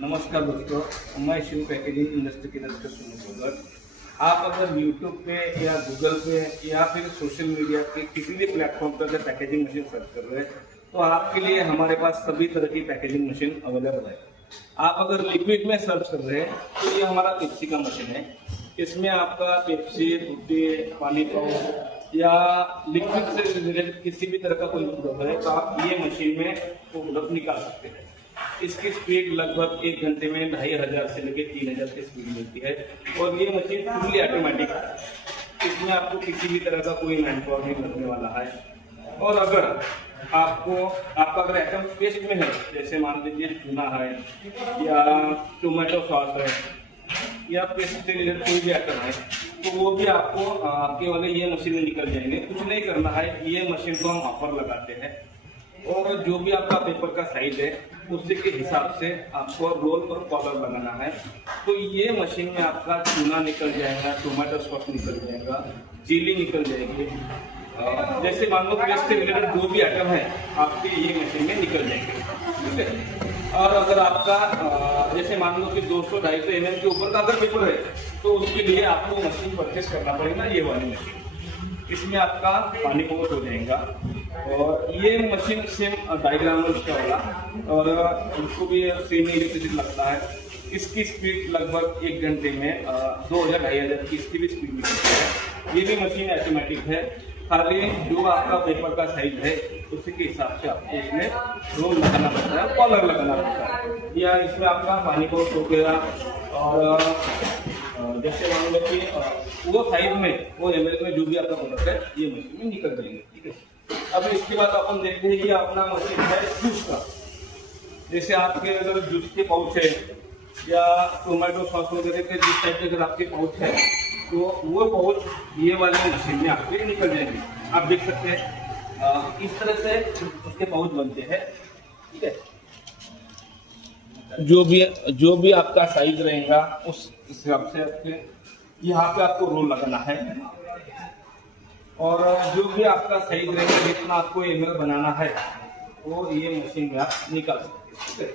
नमस्कार दोस्तों, मैं शिव पैकेजिंग इंडस्ट्री की तरफ से सुनील भगत। आप अगर यूट्यूब पे या गूगल पे या फिर सोशल मीडिया के किसी भी प्लेटफॉर्म पर अगर पैकेजिंग मशीन सर्च कर रहे हैं तो आपके लिए हमारे पास सभी तरह की पैकेजिंग मशीन अवेलेबल है। आप अगर लिक्विड में सर्च कर रहे हैं तो ये हमारा पेप्सी का मशीन है। इसमें आपका पेप्सी, फ्रूटी, पानी पाउच या लिक्विड से रिलेटेड किसी भी तरह का कोई प्रोडक्ट है तो आप ये मशीन में वो प्रोडक्ट निकाल सकते हैं। इसकी स्पीड लगभग 1 घंटे में 2500 से लेकर 3000 की स्पीड मिलती है और ये मशीन फुल्ली ऑटोमेटिक है। इसमें आपको किसी भी तरह का कोई मैन पावर नहीं लगने वाला है। और अगर आपका अगर आइटम पेस्ट में है, जैसे मान लीजिए चूना है या टोमेटो सॉस है या पेस्ट से रिलेटेड कोई भी आइटम है तो वो भी आपको आपके वाले ये मशीन में निकल जाएंगे। कुछ नहीं करना है, ये मशीन को हम ऑफर लगाते हैं और जो भी आपका पेपर का साइज है उसी के हिसाब से आपको रोल और कॉलर लगाना है। तो ये मशीन में आपका चूना निकल जाएगा, टोमेटो सॉस निकल जाएगा, जेली निकल जाएगी, जैसे मान लो पेस्ट से रिलेटेड जो भी आइटम है आपके ये मशीन में निकल जाएंगे, ठीक है। और अगर आपका जैसे मान लो कि 200-250 ml के ऊपर का अगर पेपर है तो उसके लिए आपको मशीन परचेस करना पड़ेगा, ये वाली मशीन। इसमें आपका पानी बहुत हो जाएगा और ये मशीन सेम डायग्राम है उसका वाला और उसको भी सेम इलेक्ट्रिसिटी लगता है। इसकी स्पीड लगभग 1 घंटे में 2000-2500 की इसकी भी स्पीड मिलती है। ये भी मशीन ऑटोमेटिक है। खाली जो आपका पेपर का साइज है उसी के हिसाब से आपको इसमें रोल लगाना पड़ता है, कॉलर लगाना पड़ता है। या इसमें आपका पानी बहुत हो गया और जैसे मान लो कि वो साइज में वो एमएल में जो भी आपका प्रोडक्ट है ये मशीन में निकल जाएंगे, ठीक है। अब इसके बाद अपन देखते हैं ये अपना मशीन है जूस का। जैसे आपके अगर जूस के पाउच है या टोमेटो सॉस वगैरह के जिस टाइप के अगर आपके पाउच है तो वो पाउच ये वाले मशीन में आपके निकल जाएंगे। आप देख सकते हैं इस तरह से उसके पाउच बनते हैं, ठीक है। जो भी आपका साइज रहेगा उस हिसाब से आपके यहाँ पे आपको रोल लगाना है और जो भी आपका साइज रहेगा जितना आपको एमएल बनाना है वो ये मशीन में आप निकाल सकते हैं, ठीक है।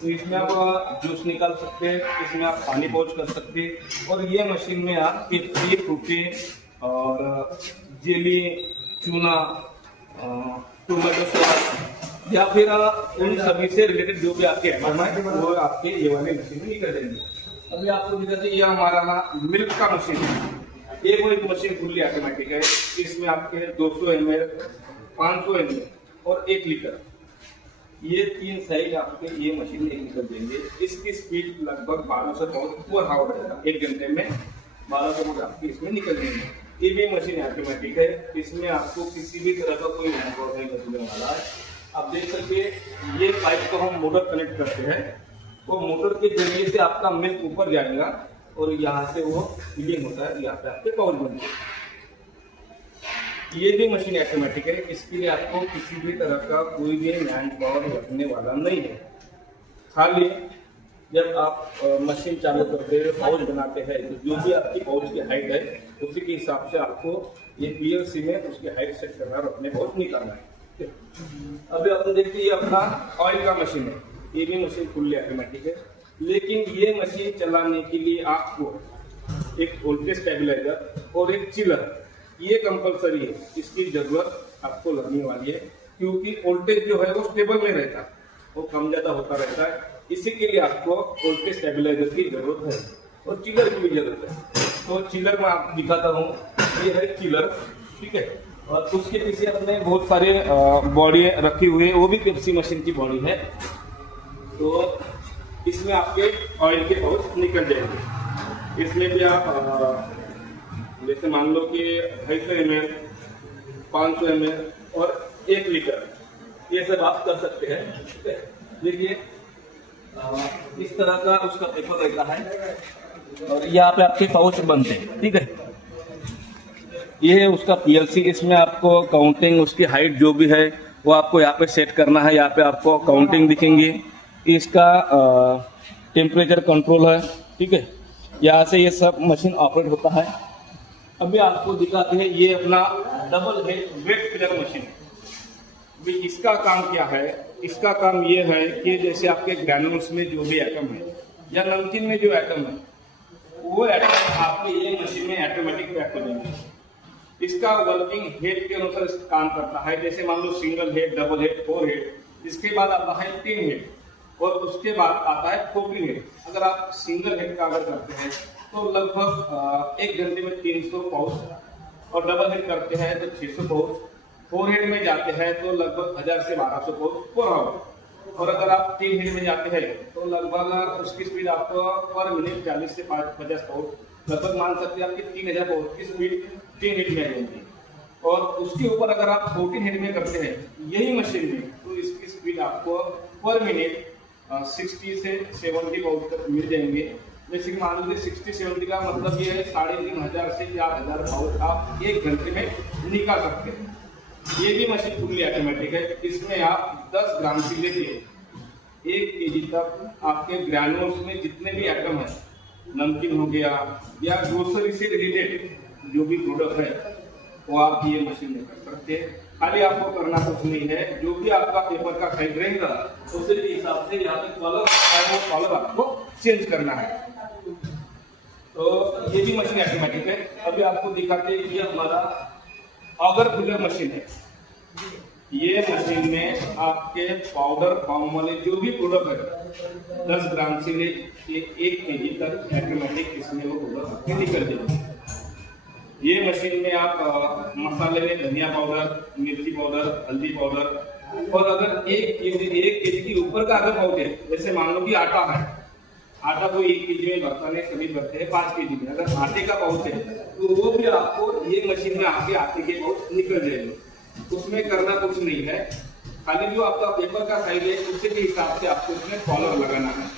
तो इसमें आप जूस निकाल सकते हैं, इसमें आप पानी पाउच कर सकते हैं और ये मशीन में आप पेप्सी, फ्रूटी और जेली, चूना, टोमेटो सॉस या फिर उन सभी से रिलेटेड जो भी आपके आइटम है वो आपके ये वाले मशीन में निकल जाएंगे। अभी आपको दिखाते हैं ये हमारा मिल्क का मशीन है। ये वो एक मशीन फुल्ली ऑटोमेटिक है। इसमें आपके 200 ml, 500 ml और 1 लीटर ये 3 साइज आपके ये मशीन में निकल देंगे। इसकी स्पीड लगभग 1200 पाउंड पर आवर है। 1 घंटे में 1200 पाउंड आपके इसमें निकल देंगे। ये भी मशीन ऑटोमेटिक है। इसमें आपको किसी भी तरह का कोई मैनपावर नहीं लगने वाला है। आप देख सकते हैं ये पाइप को हम मोटर कनेक्ट करते हैं, वो मोटर के जरिए से आपका मिल्क ऊपर जाएगा और यहाँ से वो फीलिंग होता है, यहाँ पे आपके पाउच बनते हैं। ये भी मशीन ऑटोमेटिक है। इसके लिए आपको किसी भी तरह का कोई भी मैन पावर लगने वाला नहीं है। खाली जब आप मशीन चालू करते हैं, पाउच बनाते हैं तो जो भी आपकी पाउच की हाइट है उसी के हिसाब से आपको ये पीएलसी में उसकी हाइट सेट करना और अपने पाउच निकालना है। अभी अपन देखते हैं ये अपना ऑयल का मशीन है। ये भी मशीन फुल्ली ऑटोमेटिक है, लेकिन ये मशीन चलाने के लिए आपको एक वोल्टेज स्टेबलाइजर और एक चिलर ये कंपलसरी है। इसकी जरूरत आपको लगने वाली है क्योंकि वोल्टेज जो है वो स्टेबल नहीं रहता, वो कम ज्यादा होता रहता है। इसी के लिए आपको वोल्टेज स्टेबलाइजर की जरूरत है और चिलर की भी जरूरत है। तो चिलर में आप दिखाता हूँ, ये है चिलर, ठीक है। और उसके पीछे अपने बहुत सारे बॉडी रखी हुई है, वो भी पेप्सी मशीन की बॉडी है। तो इसमें आपके ऑयल के पाउच निकल जाएंगे। इसमें भी आप जैसे मान लो कि 250 ml, 500 ml और 1 लीटर ये सब आप कर सकते हैं, ठीक है। देखिए इस तरह का उसका पेपर रहता है और यहाँ पे आपके पाउच बनते हैं, ठीक है। ये है उसका पीएलसी। इसमें आपको काउंटिंग, उसकी हाइट जो भी है वो आपको यहाँ पे सेट करना है। यहाँ पे आपको काउंटिंग दिखेंगी। इसका टेम्परेचर कंट्रोल है, ठीक है। यहाँ से ये सब मशीन ऑपरेट होता है। अभी आपको दिखाते हैं ये अपना double head weight filler machine. अभी इसका काम क्या है इसका काम ये है कि जैसे आपके ग्रैनुल्स में जो भी एटम है या नमकीन में जो एटम है वो एटम आपके ये मशीन में ऑटोमेटिक पैक हो जाएंगे। इसका वर्किंग हेड के अनुसार काम करता है। जैसे मान लो single head, double head, 4 head, इसके बाद आता है 3 हेड और उसके बाद आता है 14 हेड। अगर आप सिंगल हेड का अगर करते हैं तो लगभग 1 घंटे में 300 पाउच और डबल हेड करते हैं तो 600 पाउच, 4 हेड में जाते हैं तो लगभग 1000 से 1200 पाउच पर आवर। और अगर आप 3 हेड में जाते हैं तो लगभग उसकी स्पीड आपको पर मिनट 40 से 50 पाउच, लगभग मान सकते हैं आपकी 3000 पाउच की स्पीड 3 हेड में आ जाएगी। और उसके ऊपर अगर आप 14 हेड में करते हैं यही मशीन में तो इसकी स्पीड आपको पर मिनट 60 से 70 पाउच तक मिल जाएंगे। जैसे कि मान लीजिए 60-70 का मतलब ये है 3500 से 4000 पाउच आप 1 घंटे में निकाल सकते हैं। ये भी मशीन फुल्ली ऑटोमेटिक है। इसमें आप 10 ग्राम से लेके 1 केजी तक आपके ग्रैनुल्स में जितने भी आइटम है, नमकीन हो गया या ग्रोसरी से रिलेटेड जो भी प्रोडक्ट है वो आप ये मशीन में कर सकते हैं। खाली आपको करना कुछ नहीं है, जो भी आपका पेपर का साइज रहेगा उसी के हिसाब से यहाँ पे कॉलर है वो कॉलर आपको चेंज करना है। तो ये भी मशीन ऑटोमेटिक है। अभी आपको दिखाते हैं ये हमारा ऑगर फिलर मशीन है। ये मशीन में आपके पाउडर फॉर्म वाले जो भी प्रोडक्ट है 10 ग्राम से लेके 1 केजी तक ऑटोमेटिक इसमें वो प्रोडक्ट निकल जाएंगे। ये मशीन में आप मसाले में धनिया पाउडर, मिर्ची पाउडर, हल्दी पाउडर और अगर 1 केजी के ऊपर का अगर पाउच है, जैसे मान लो कि आटा है, आटा को 1 केजी में भरता नहीं, सभी भरते हैं 5 केजी में। अगर आटे का पाउच है तो वो भी आपको ये मशीन में आपके आटे के पाउच निकल जाएंगे। उसमें करना कुछ नहीं है, खाली जो आपका पेपर का साइज है उसी के हिसाब से आपको इसमें कॉलर लगाना है।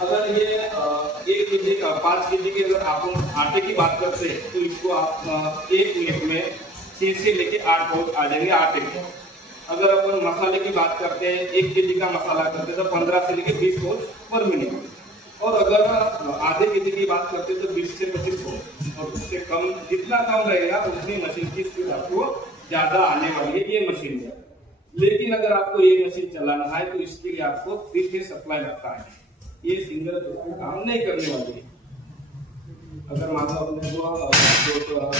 अगर ये 1 केजी का 5 केजी की अगर आप आटे की बात करते हैं तो इसको आप 1 मिनट में 6 से लेके 8 पाउच आ जाएंगे आटे के। अगर अपन मसाले की बात करते हैं 1 केजी का मसाला करते हैं तो 15 से लेके 20 पाउच पर मिनट। और अगर आधे केजी की बात करते हैं तो 20 से 25 पाउच। और उससे कम जितना कम रहेगा उतनी मशीन की स्पीड आपको ज्यादा आने वाली है ये मशीन में। लेकिन अगर आपको ये मशीन चलाना है तो इसके लिए आपको 3 फेज सप्लाई लगता है। ये सिंगल काम नहीं करने वाली है। अगर मान लो अपने को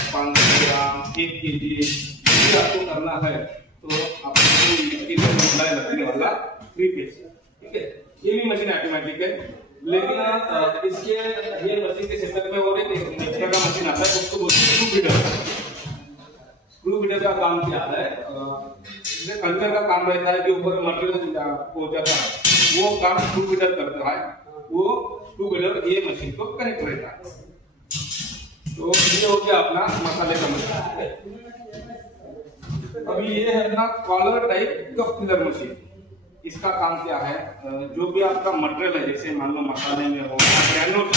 500 ग्राम 1 केजी आपको करना है तो आपको सप्लाई लगने वाला 3 फेज, ठीक है। ये भी मशीन ऑटोमेटिक है। लेकिन इसके ये मशीन के सेटअप में और एक एक्स्ट्रा का मशीन आता है, उसको बोलते हैं स्क्रू फीडर। स्क्रू फीडर का काम क्या है, अंदर का काम रहता है कि ऊपर मटेरियल पहुंचाता है, वो काम स्क्रू फीडर करता है। वो स्क्रू फीडर ये मशीन को कनेक्ट रहता है। तो ये हो गया अपना मसाले का मशीन। अभी ये है अपना collar type cup filler machine. इसका काम क्या है, जो भी आपका मटेरियल है, जैसे मान लो मसाले में हो ग्रैनुल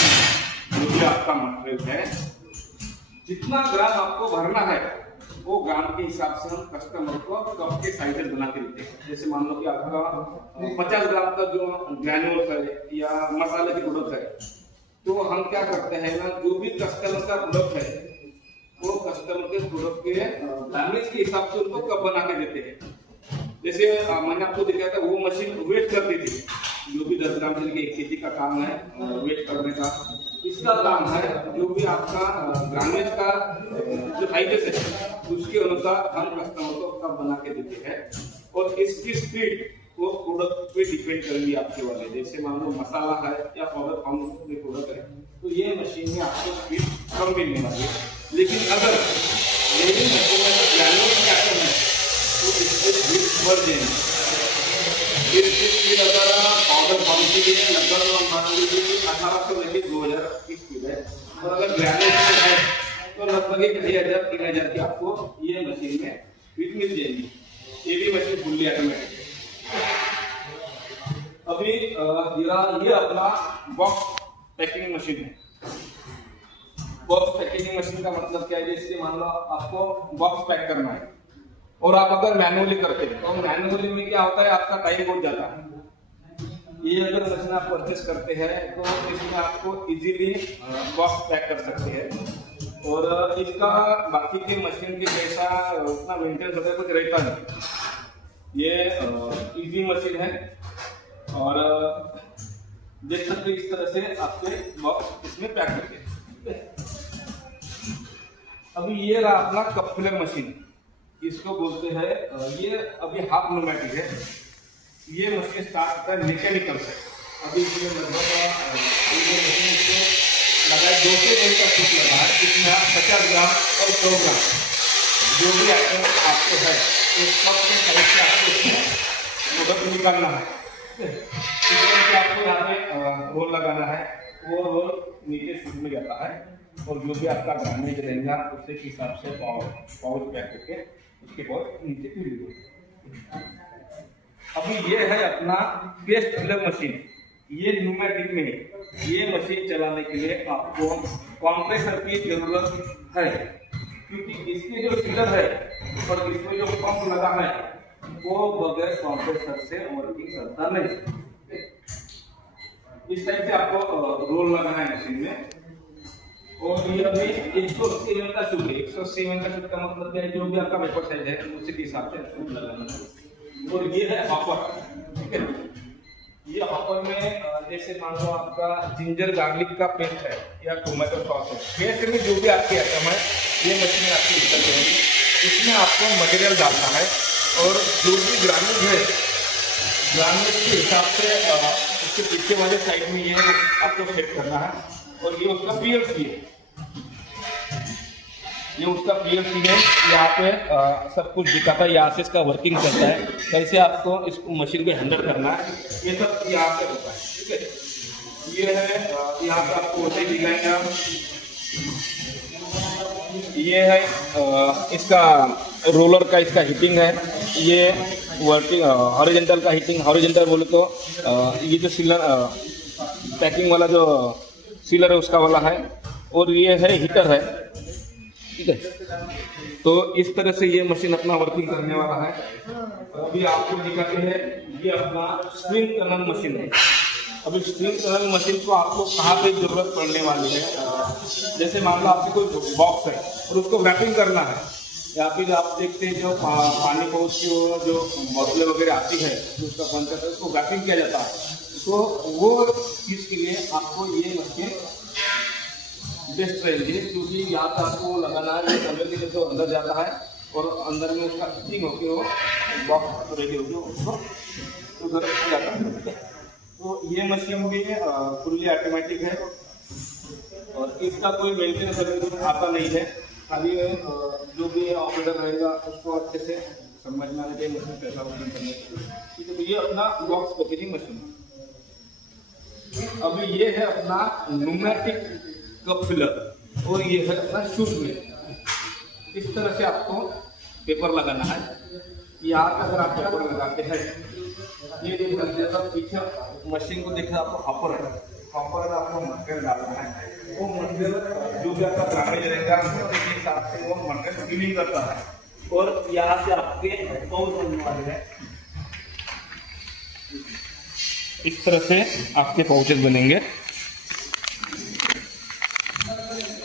जो भी आपका मटेरियल है, जितना ग्राम आपको भरना है वो ग्राम के हिसाब से हम कस्टमर को कप के साइजेस बना के देते हैं। जैसे मान लो कि आपका 50 ग्राम का जो ग्रैनुल है या मसाले की प्रोडक्ट है, तो हम क्या करते हैं ना, जो भी कस्टमर का प्रोडक्ट है वो कस्टमर के प्रोडक्ट के डैमेज के हिसाब से उनको कप बना के देते हैं। जैसे मैंने आपको दिखाया था वो मशीन वेट करती थी, जो भी 10 ग्राम से लेके 1 केजी का काम है वेट करने का। इसका काम है जो भी आपका ग्रामेज का जो हाइटेस है उसके अनुसार हम कस्टमर को कप बना के देते हैं। और इसकी स्पीड वो प्रोडक्ट पे डिपेंड करेगी आपके वाले। जैसे मान लो मसाला है या पाउडर फॉर्म में प्रोडक्ट है तो ये मशीन में आपको स्पीड कम मिलने वाली है। लेकिन अगर यही मशीन में ग्रैनुल का आइटम है तो इससे स्पीड बढ़ जाएगी। इसकी स्पीड अगर पाउडर फॉर्म के लिए लगभग मान लीजिए कि 1800 लेके 2000 की स्पीड है, और अगर ग्रैनुल है तो लगभग 1000-3000 की आपको ये मशीन में स्पीड मिल जाएगी। ये भी मशीन फुल्ली ऑटोमेटिक है। अभी ये अपना बॉक्स पैकिंग मशीन है। बॉक्स पैकिंग मशीन का मतलब क्या है, जैसे मान लो आपको बॉक्स पैक करना है और आप अगर मैनुअली करते हैं तो मैनुअली में क्या होता है, आपका टाइम बहुत जाता है। ये अगर मशीन आप परचेस करते हैं तो इसमें आपको इजीली बॉक्स पैक कर सकते हैं। और इसका बाकी के मशीन के पैसा उतना मेंटेन वगैरह कुछ रहता नहीं। ये इजी मशीन है और देख सकते हैं इस तरह से आपके बॉक्स इसमें पैक करके। अभी ये रहा अपना कप फिलर मशीन, इसको बोलते हैं ये अभी हाफ न्यूमेटिक है। ये मशीन स्टार्ट होता है मैकेनिकल से। अभी इसमें लगभग मशीन को लगाए 2 से 3 का सूट लगा है। इसमें आप 50 ग्राम और 100 ग्राम जो भी आइटम आपको है उस कप के साइज से आपको इसमें मदद निकालना है। इस तरह से आपको यहाँ पे रोल लगाना है, वो रोल नीचे सूट में जाता है और जो भी आपका ग्रामेज रहेगा उसके हिसाब से पाउच पैक करके उसके बाद नीचे फिल हो। अभी ये है अपना पेस्ट फिलर मशीन, ये न्यूमेटिक में है। ये मशीन चलाने के लिए आपको कंप्रेसर की जरूरत है, क्योंकि इसके जो फिलर है और इसमें जो पंप लगा है वो बगैर कंप्रेसर से वर्किंग करता नहीं। इस टाइप से आपको रोल लगाना है मशीन में। और ये अभी 180 mm का शूट है। 180 mm का शूट का मतलब क्या है, जो भी आपका वेपर साइज है उसी के हिसाब से शूट लगाना है। और ये है हॉपर, ठीक है। ये हॉपर में जैसे मान लो आपका जिंजर गार्लिक का पेस्ट है या टोमेटो सॉस है, पेस्ट में जो भी आपके आइटम है ये मशीन आपकी निकल जाएगी। इसमें आपको मटेरियल डालना है और जो भी ग्रामीण है ग्रामीण के हिसाब से उसके पीछे वाले साइड में ये आपको सेट करना है। और ये उसका पीएलसी है, ये उसका पीएलसी है। यहाँ पे सब कुछ दिखाता है, यहाँ से इसका वर्किंग करता है, कैसे आपको इस मशीन को हैंडल करना है, ये सब यहाँ से होता है, ठीक है। ये है यहाँ पे आपको वैसे दिखाएंगे हम। ये है इसका रोलर का इसका हीटिंग है। ये वर्किंग हॉरिजॉन्टल का हीटिंग, हॉरिजॉन्टल बोले तो ये जो सीलर पैकिंग वाला जो सीलर है उसका वाला है। और ये है हीटर है, ठीक है। तो इस तरह से ये मशीन अपना वर्किंग करने वाला है। अभी आपको दिखाते हैं ये अपना स्प्रिंग टनल मशीन है। अभी स्प्रिंग टनल मशीन को आपको कहाँ पे जरूरत पड़ने वाली है, जैसे मान लो आपके कोई बॉक्स है और उसको रैपिंग करना है, या फिर आप देखते हैं जो पानी पाउच की जो बोतलें वगैरह आती है तो उसका बंद करता है, उसको रैपिंग किया जाता है। तो वो चीज़ के लिए आपको ये मशीन बेस्ट रहेगी, क्योंकि यहाँ पर आपको लगाना है कलर के जो अंदर जाता है और अंदर में उसका फिटिंग होकर वो बॉक्स रेडी होगी उसको उधर जाता है। तो ये मशीन भी फुल्ली ऑटोमेटिक है और इसका कोई मेंटेनेंस आता नहीं है। खाली जो भी ऑपरेटर रहेगा उसको अच्छे से समझ में आना चाहिए मशीन कैसा वर्किंग करने के लिए, ठीक है। तो ये अपना बॉक्स पैकेजिंग मशीन। अभी ये है अपना न्यूमेटिक कप फिलर और ये है अपना शूट में। इस तरह से आपको पेपर लगाना है। यहाँ पर अगर आप पेपर लगाते हैं ये देख सकते हैं, पीछे मशीन को देखा आपको हॉपर है, हॉपर में आपको मटेरियल डालना है। वो मटेरियल जो भी आपका ग्रामीण रहेगा उसके हिसाब से वो मटेरियल फिलिंग करता है और यहाँ से आपके पाउच बनने वाले हैं। इस तरह से आपके पाउचेस बनेंगे।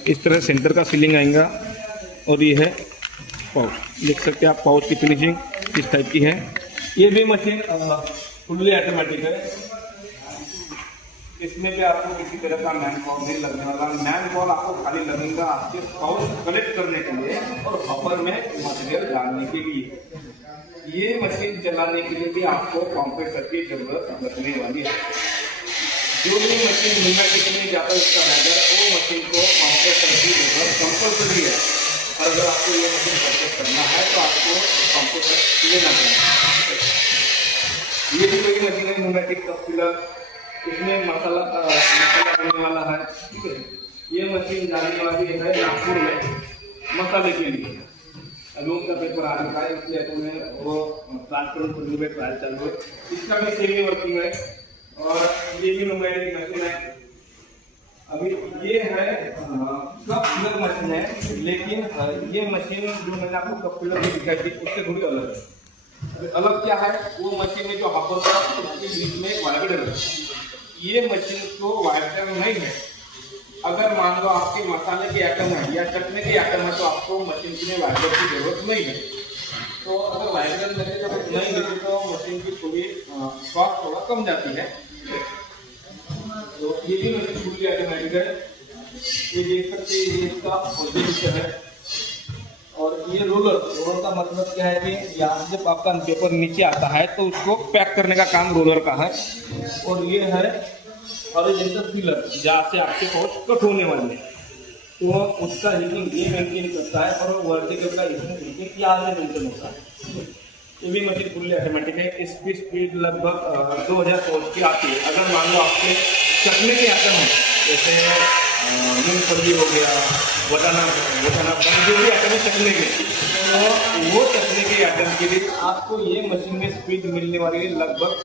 इस तरह सेंटर का फिलिंग आएगा और ये है पाउच। देख सकते हैं आप पाउच की फिनिशिंग किस टाइप की है। ये भी मशीन फुल्ली ऑटोमेटिक है। इसमें भी आपको किसी तरह का मैन बॉल नहीं लगने वाला। मैन बॉल आपको खाली लगेगा आपके पाउच कलेक्ट करने के लिए और हॉपर में मटेरियल डालने के लिए। ये मशीन चलाने के लिए भी आपको कंप्रेसर की जरूरत लगने वाली है। जो भी मशीन न्यूमेटिक में जाता है उसका बैगर, वो मशीन को कंप्रेसर की जरूरत कंपल्सरी है। अगर आपको ये मशीन परचेस करना है तो आपको कंप्रेसर लेना चाहिए। ये भी कोई मशीन है न्यूमेटिक कप फिलर, इसमें मसाला बनने वाला है, ठीक है। ये मशीन जाने वाली है नागपुर में मसाले के लिए। अभी उनका पेपर आ रखा है इसलिए तुम्हें वो ट्रांसफर करने में ट्रायल चालू है। इसका भी सेमी वर्किंग है और ये भी न्यूमेटिक मशीन है। अभी ये है कप फिलर मशीन है, लेकिन ये मशीन जो मैंने आपको कप फिलर में दिखाई थी उससे थोड़ी अलग है। अलग क्या है, वो मशीन में जो हॉपर था उसके बीच में वाइब्रेटर है। ये मशीन को वाइब्रेटर नहीं है। अगर मान लो आपके मसाले के आइटम है या चटनी के आइटम है तो आपको मशीन के लिए वाइब्रेटर की जरूरत नहीं है। तो अगर वाइब्रेशन लगे जब नहीं लगे तो मशीन की थोड़ी कॉस्ट थोड़ा कम जाती है। तो ये भी मशीन फुल्ली ऑटोमेटिक है। ये देख सकते हैं, ये इसका पोजीशन है। और ये रोलर का मतलब क्या है कि यहाँ से जब आपका पेपर नीचे आता है तो उसको पैक करने का काम रोलर का है। और ये है हॉरिजॉन्टल सीलर, जहाँ से आपके पाउच कट होने वाले हैं, तो उसका हीटिंग ये मेंटेन करता है। और वर्टिकल का इसमें हीटिंग यहाँ से मेंटेन होता है। ये भी मशीन फुल्ली ऑटोमेटिक है। इसकी स्पीड लगभग 2000 पाउच की आती है। अगर मान लो आपके चकने के आइटम है, जैसे मूंगफली हो गया, वटाना जो भी आइटम है चकने के, तो वो चकने के आइटम के लिए आपको ये मशीन में स्पीड मिलने वाली है लगभग